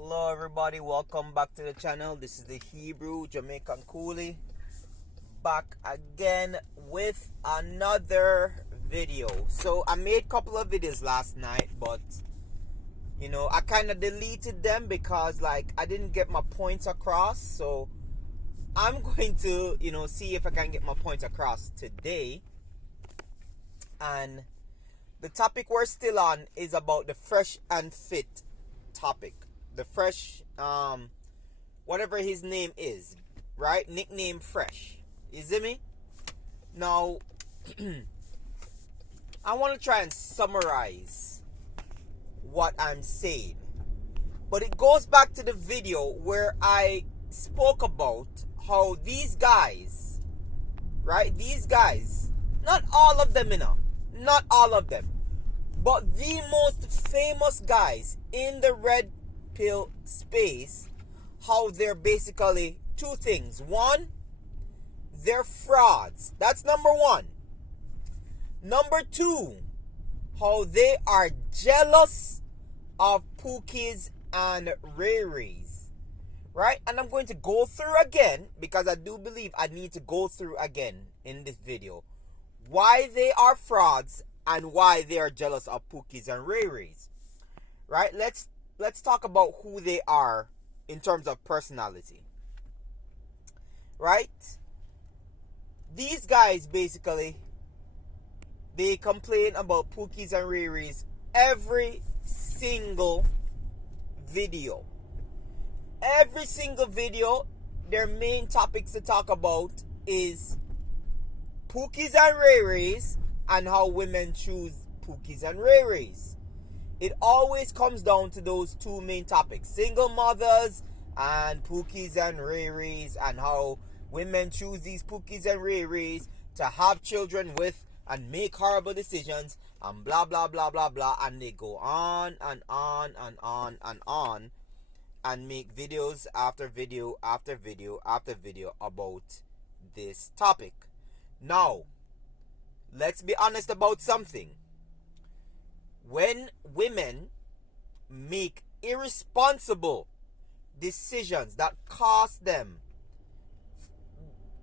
Hello everybody, welcome back to the channel. This is the Hebrew Jamaican Coolie back again with another video. So I made a couple of videos last night, but I kind of deleted them because I didn't get my points across. So I'm going to see if I can get my points across today. And the topic we're still on is about the fresh and fit topic. The fresh, whatever his name is, right? Nickname Fresh. You see me? Now, I want to try and summarize what I'm saying. But it goes back to the video where I spoke about how these guys, right? These guys, not all of them, not all of them, but the most famous guys in the red pill space, how they're basically two things. One, they're frauds. That's number one. Number two, how they are jealous of Pookies and Raries. Right? And I'm going to go through again, because I do believe I need to go through again in this video why they are frauds and why they are jealous of Pookies and Raries. Right? Let's talk about who they are in terms of personality. Right? These guys basically, they complain about Pookies and Raries every single video. Every single video, their main topics to talk about is Pookies and Raries and how women choose Pookies and Raries. It always comes down to those two main topics. Single mothers and Pookies and Raries, and how women choose these Pookies and Raries to have children with and make horrible decisions and blah blah blah blah blah, and they go on and on and on and on and make videos after video after video after video about this topic. Now, let's be honest about something. When women make irresponsible decisions that cost them,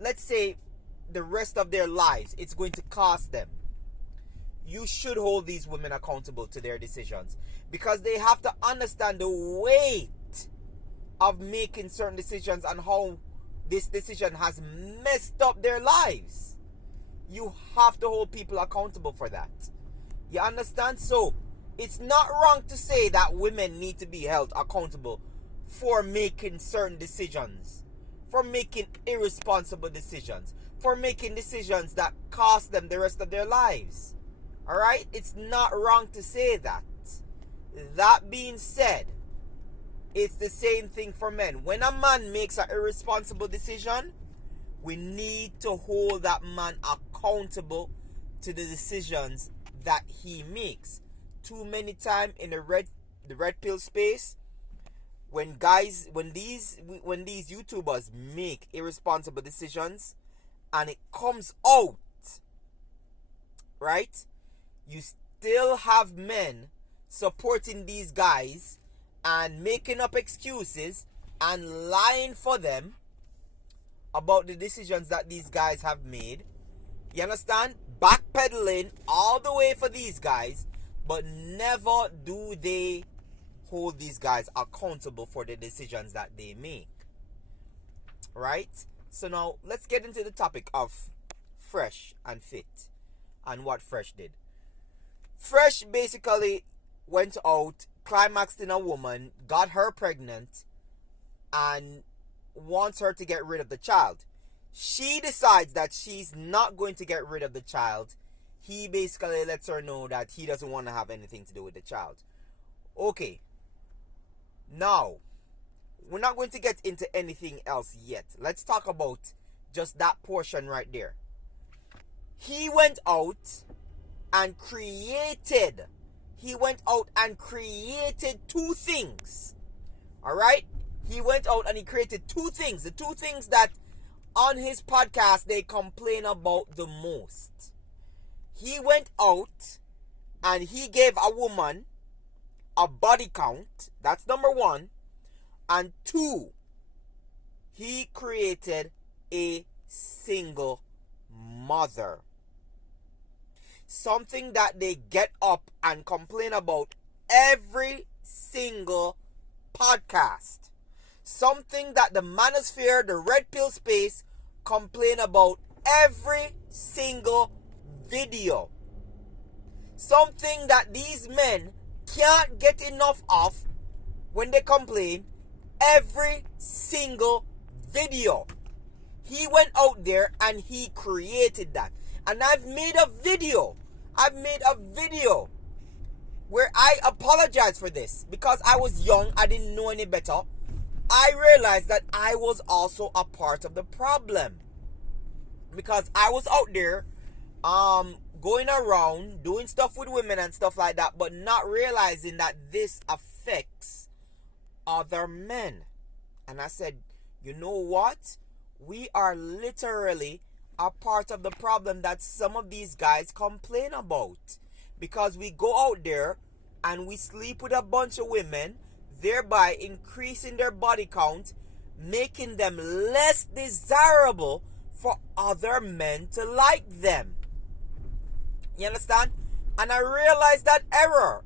let's say, the rest of their lives, it's going to cost them, you should hold these women accountable to their decisions, because they have to understand the weight of making certain decisions and how this decision has messed up their lives. You have to hold people accountable for that. You understand? So, it's not wrong to say that women need to be held accountable for making certain decisions, for making irresponsible decisions, for making decisions that cost them the rest of their lives. Alright? It's not wrong to say that. That being said, it's the same thing for men. When a man makes an irresponsible decision, we need to hold that man accountable to the decisions that he makes. Too many times in the red pill space, when these YouTubers make irresponsible decisions and it comes out, right? You still have men supporting these guys and making up excuses and lying for them about the decisions that these guys have made. You understand? Backpedaling all the way for these guys, but never do they hold these guys accountable for the decisions that they make. Right? So now let's get into the topic of Fresh and Fit and what Fresh did. Fresh basically went out, climaxed in a woman, got her pregnant, and wants her to get rid of the child. She decides that she's not going to get rid of the child. He basically lets her know that he doesn't want to have anything to do with the child. Okay. Now, we're not going to get into anything else yet. Let's talk about just that portion right there. He went out and created two things. Alright? He went out and he created two things. The two things that on his podcast they complain about the most. He went out and he gave a woman a body count. That's number one. And 2, he created a single mother. Something that they get up and complain about every single podcast. Something that the manosphere, the red pill space, complain about every single video. Something that these men can't get enough of when they complain every single video. He went out there and he created that. And I've made a video where I apologize for this because I was young, I didn't know any better. I realized that I was also a part of the problem because I was out there going around doing stuff with women and stuff like that, but not realizing that this affects other men. And I said, you know what? We are literally a part of the problem that some of these guys complain about, because we go out there and we sleep with a bunch of women, thereby increasing their body count, making them less desirable for other men to like them. You understand? And I realized that error.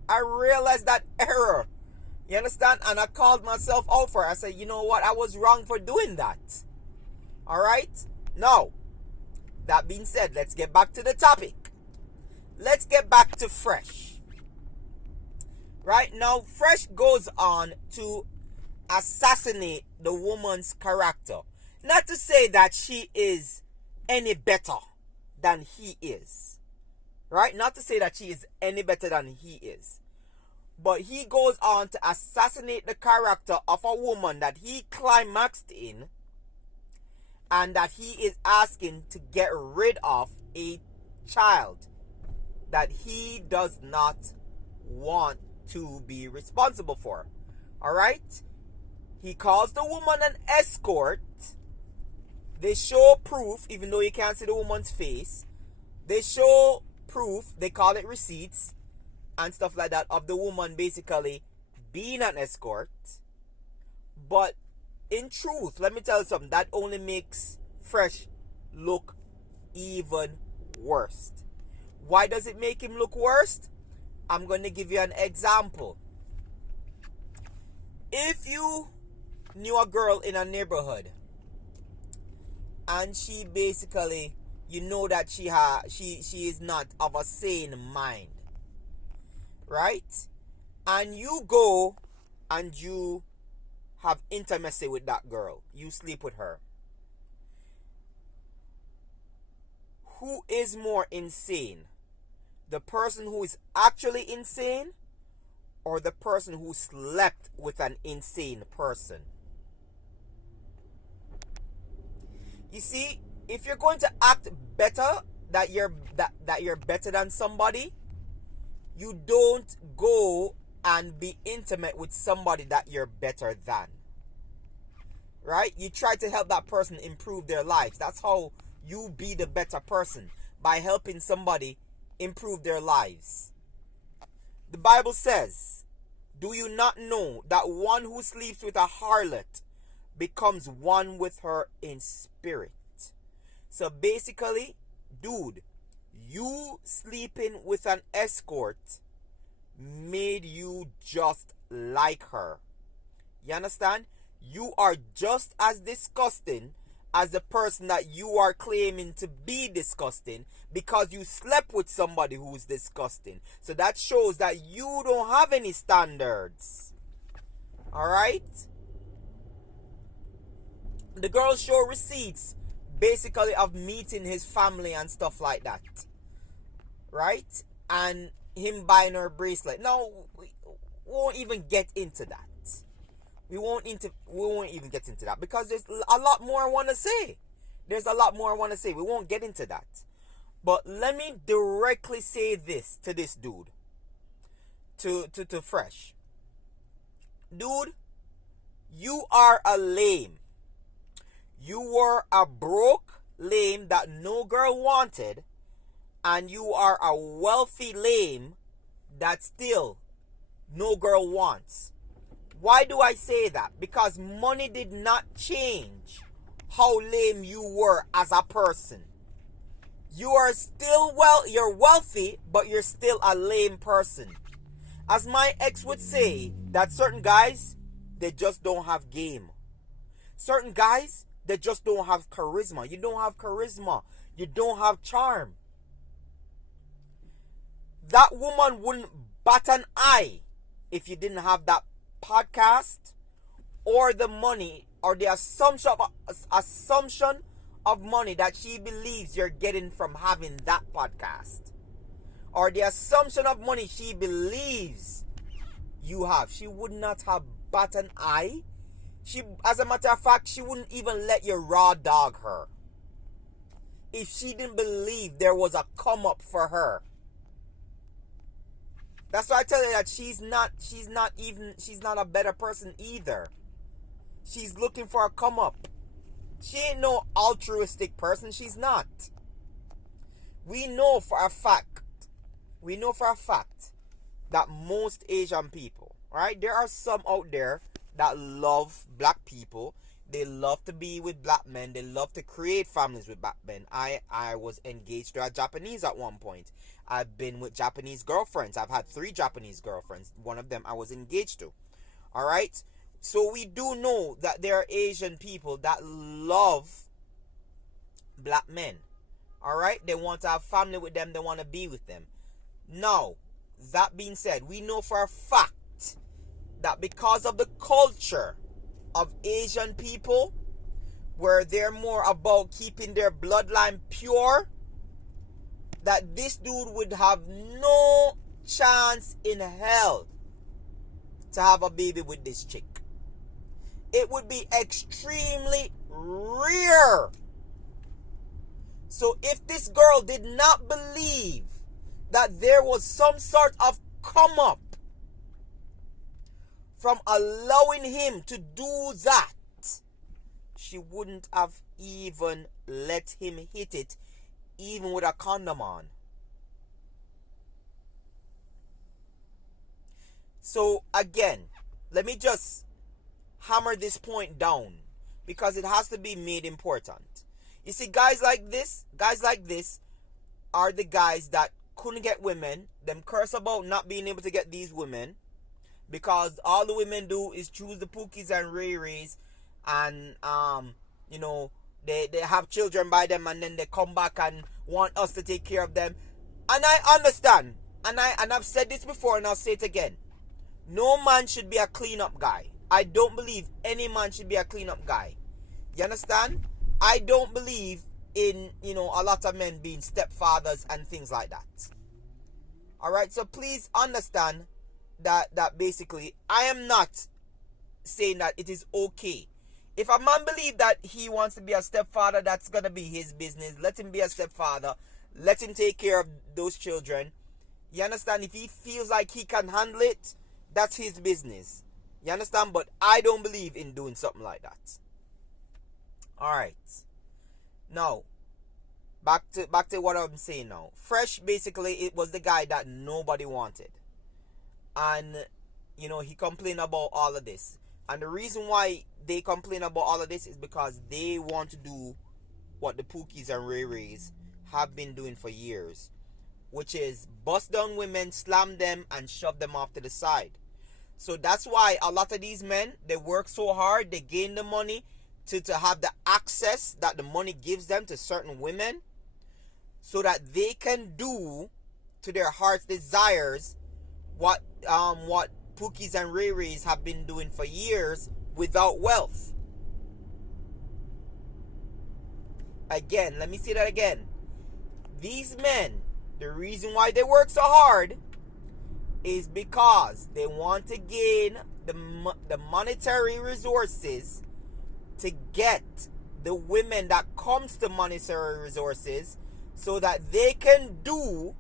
You understand? And I called myself out for it. I said, you know what? I was wrong for doing that. Alright? Now, that being said, let's get back to the topic. Let's get back to Fresh. Right? Now, Fresh goes on to assassinate the woman's character. Not to say that she is any better than he is. Right? Not to say that she is any better than he is. But he goes on to assassinate the character of a woman that he climaxed in, and that he is asking to get rid of a child that he does not want to be responsible for. Alright? He calls the woman an escort. They show proof, even though you can't see the woman's face. They show proof, they call it receipts and stuff like that, of the woman basically being an escort. But in truth, let me tell you something, that only makes Fresh look even worse. Why does it make him look worse? I'm going to give you an example. If you knew a girl in a neighborhood and she basically, you know that she is not of a sane mind, right? And you go and you have intimacy with that girl, you sleep with her. Who is more insane? The person who is actually insane, or the person who slept with an insane person? You see, if you're going to act better, that you're better than somebody, you don't go and be intimate with somebody that you're better than. Right? You try to help that person improve their lives. That's how you be the better person, by helping somebody improve their lives. The Bible says, do you not know that one who sleeps with a harlot becomes one with her in spirit? So basically, dude, you sleeping with an escort made you just like her. You understand? You are just as disgusting as the person that you are claiming to be disgusting, because you slept with somebody who is disgusting. So that shows that you don't have any standards. Alright? The girls show receipts basically of meeting his family and stuff like that. Right? And him buying her bracelet. Now, we won't even get into that. We won't even get into that, because there's a lot more I want to say. We won't get into that. But let me directly say this to this dude. To Fresh. Dude, you are a lame. You were a broke lame that no girl wanted, and you are a wealthy lame that still no girl wants. Why do I say that? Because money did not change how lame you were as a person. You are still you're wealthy, but you're still a lame person. As my ex would say, that certain guys, they just don't have game. Certain guys, they just don't have charisma. You don't have charisma. You don't have charm. That woman wouldn't bat an eye if you didn't have that podcast or the money or the assumption of money that she believes you're getting from having that podcast, or the assumption of money she believes you have. She would not have bat an eye. She, as a matter of fact, she wouldn't even let you raw dog her if she didn't believe there was a come up for her. That's why I tell you that she's not a better person either. She's looking for a come up. She ain't no altruistic person. She's not. We know for a fact that most Asian people, right? There are some out there that love black people. They love to be with black men. They love to create families with black men. I was engaged to a Japanese at one point. I've been with Japanese girlfriends. I've had 3 Japanese girlfriends. One of them I was engaged to. All right? So we do know that there are Asian people that love black men. All right? They want to have family with them. They want to be with them. Now, that being said, we know for a fact that because of the culture of Asian people, where they're more about keeping their bloodline pure, that this dude would have no chance in hell to have a baby with this chick. It would be extremely rare. So if this girl did not believe that there was some sort of come up from allowing him to do that, she wouldn't have even let him hit it, even with a condom on. So again, let me just hammer this point down, because it has to be made important. You see, guys like this are the guys that couldn't get women. Them curse about not being able to get these women, because all the women do is choose the Pookies and Ray Rays, and they have children by them, and then they come back and want us to take care of them. And I understand, and I've said this before, and I'll say it again. No man should be a clean-up guy. I don't believe any man should be a clean-up guy. You understand? I don't believe in, a lot of men being stepfathers and things like that. Alright, so please understand that basically, I am not saying that it is okay. If a man believes that he wants to be a stepfather, that's going to be his business. Let him be a stepfather. Let him take care of those children. You understand? If he feels like he can handle it, that's his business. You understand? But I don't believe in doing something like that. Alright. Now, back to what I'm saying now. Fresh, basically, it was the guy that nobody wanted. And, he complained about all of this. And the reason why they complain about all of this is because they want to do what the Pookies and Ray Rays have been doing for years, which is bust down women, slam them, and shove them off to the side. So that's why a lot of these men, they work so hard, they gain the money to have the access that the money gives them to certain women, so that they can do to their heart's desires what Pookies and Ray Rays have been doing for years without wealth. Again, let me say that again. These men, the reason why they work so hard is because they want to gain the monetary resources to get the women that comes to monetary resources, so that they can do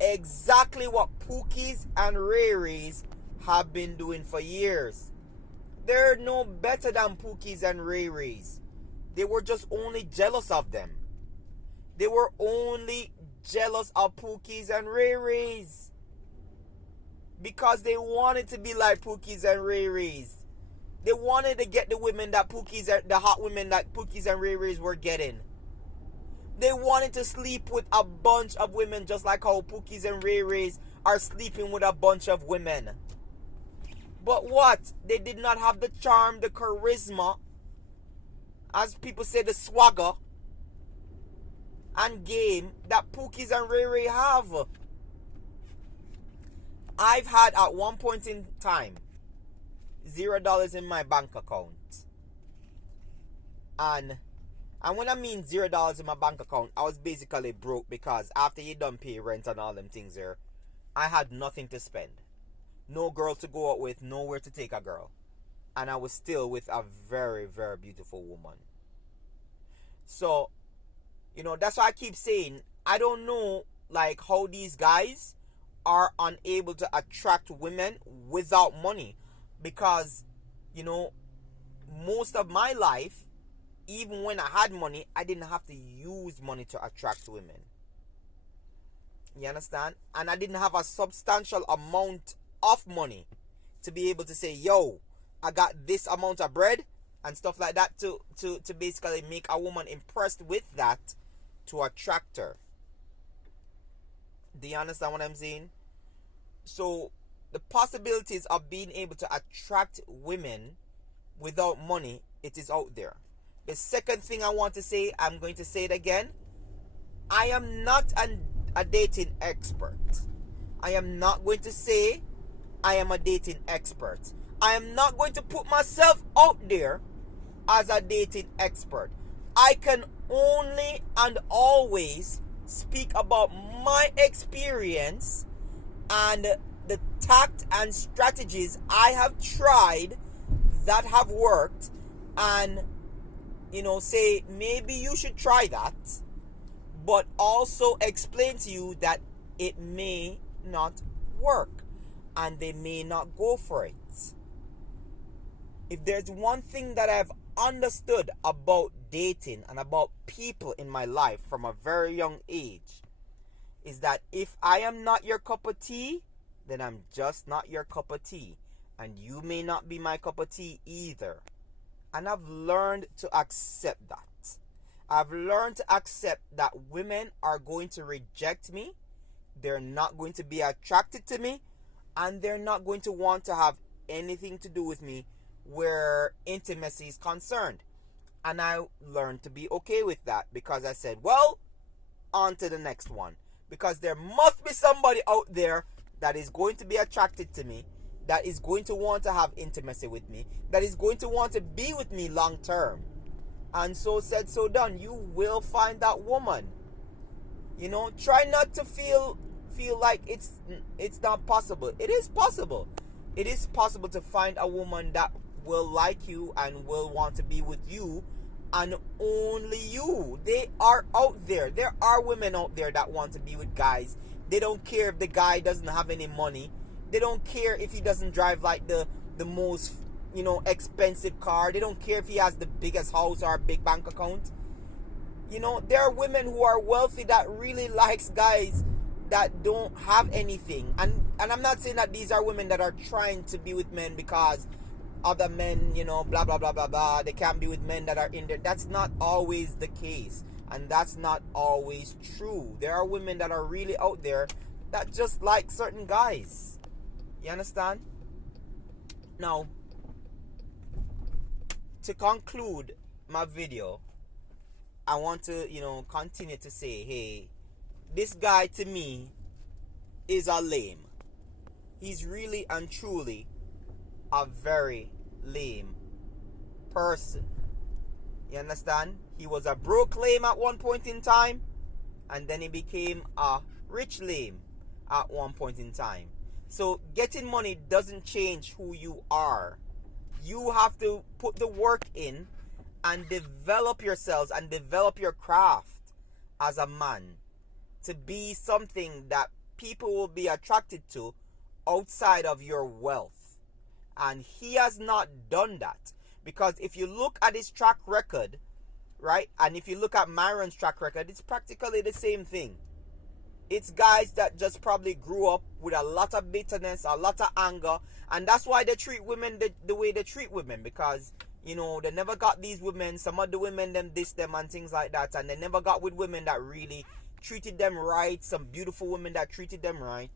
exactly what Pookies and Ray Rays have been doing for years. They're no better than Pookies and Ray Rays. They were just only jealous of them. They were only jealous of Pookies and Ray Rays. because they wanted to be like Pookies and Ray Rays. They wanted to get the women that the hot women that Pookies and Ray Rays were getting. They wanted to sleep with a bunch of women just like how Pookies and Ray Rays are sleeping with a bunch of women. But what? They did not have the charm, the charisma, as people say, the swagger and game that Pookies and Ray Ray have. I've had at one point in time $0 in my bank account. And when I mean $0 in my bank account, I was basically broke because after you done pay rent and all them things there, I had nothing to spend. No girl to go out with, nowhere to take a girl. And I was still with a very, very beautiful woman. So, that's why I keep saying, I don't know like how these guys are unable to attract women without money. Because, most of my life, even when I had money, I didn't have to use money to attract women. You understand? And I didn't have a substantial amount of money to be able to say, yo, I got this amount of bread and stuff like that to basically make a woman impressed with that to attract her. Do you understand what I'm saying? So the possibilities of being able to attract women without money, it is out there. The second thing I want to say, I'm going to say it again. I am not a dating expert. I am not going to say I am a dating expert. I am not going to put myself out there as a dating expert. I can only and always speak about my experience and the tact and strategies I have tried that have worked, and say maybe you should try that, but also explain to you that it may not work and they may not go for it. If there's one thing that I've understood about dating and about people in my life from a very young age, is that if I am not your cup of tea, then I'm just not your cup of tea. And you may not be my cup of tea either. And I've learned to accept that. I've learned to accept that women are going to reject me. They're not going to be attracted to me. And they're not going to want to have anything to do with me where intimacy is concerned. And I learned to be okay with that, because I said, well, on to the next one. Because there must be somebody out there that is going to be attracted to me, that is going to want to have intimacy with me, that is going to want to be with me long term. And so said, so done. You will find that woman. Try not to feel like it's not possible. It is possible. It is possible to find a woman that will like you and will want to be with you, and only you. They are out there. There are women out there that want to be with guys. They don't care if the guy doesn't have any money. They don't care if he doesn't drive like the most expensive car. They don't care if he has the biggest house or a big bank account. There are women who are wealthy that really likes guys that don't have anything. And I'm not saying that these are women that are trying to be with men because other men, blah, blah, blah, blah, blah. They can't be with men that are in there. That's not always the case. And that's not always true. There are women that are really out there that just like certain guys. You understand? Now, to conclude my video, I want to, continue to say, hey, this guy to me is a lame. He's really and truly a very lame person. You understand? He was a broke lame at one point in time, and then he became a rich lame at one point in time. So getting money doesn't change who you are. You have to put the work in and develop yourselves and develop your craft as a man to be something that people will be attracted to outside of your wealth. And he has not done that, because if you look at his track record, right, and if you look at Myron's track record, it's practically the same thing. It's guys that just probably grew up with a lot of bitterness, a lot of anger, and that's why they treat women the way they treat women, because they never got these women. Some of the women them diss them and things like that, and they never got with women that really treated them right. Some beautiful women that treated them right,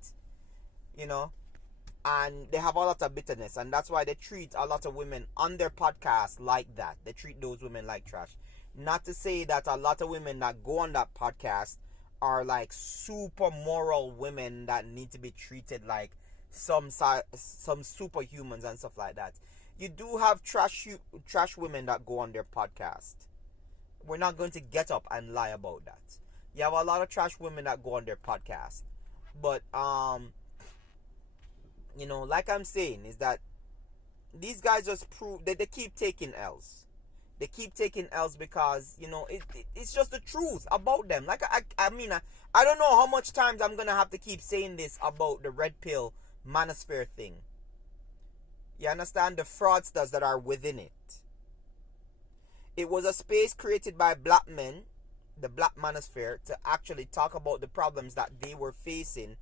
and they have a lot of bitterness, and that's why they treat a lot of women on their podcast like that. They treat those women like trash. Not to say that a lot of women that go on that podcast are like super moral women that need to be treated like some superhumans and stuff like that. You do have trash women that go on their podcast. We're not going to get up and lie about that. You have a lot of trash women that go on their podcast, but like I'm saying, is that these guys just prove that they keep taking L's. They keep taking L's because, it's just the truth about them. Like, I mean, I don't know how much times I'm going to have to keep saying this about the red pill manosphere thing. You understand? The fraudsters that are within it. It was a space created by black men, the black manosphere, to actually talk about the problems that they were facing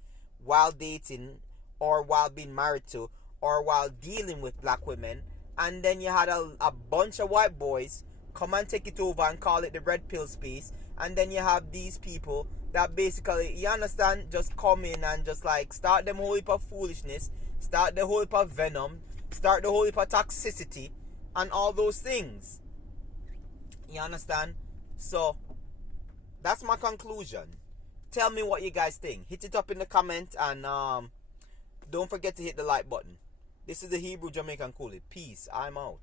while dating or while being married to or while dealing with black women. And then you had a bunch of white boys come and take it over and call it the red pill space. And then you have these people that basically, you understand, just come in and just like start them whole heap of foolishness, start the whole heap of venom, start the whole heap of toxicity and all those things. You understand? So that's my conclusion. Tell me what you guys think. Hit it up in the comment, and don't forget to hit the like button. This is the Hebrew Jamaican Coolie. Peace. I'm out.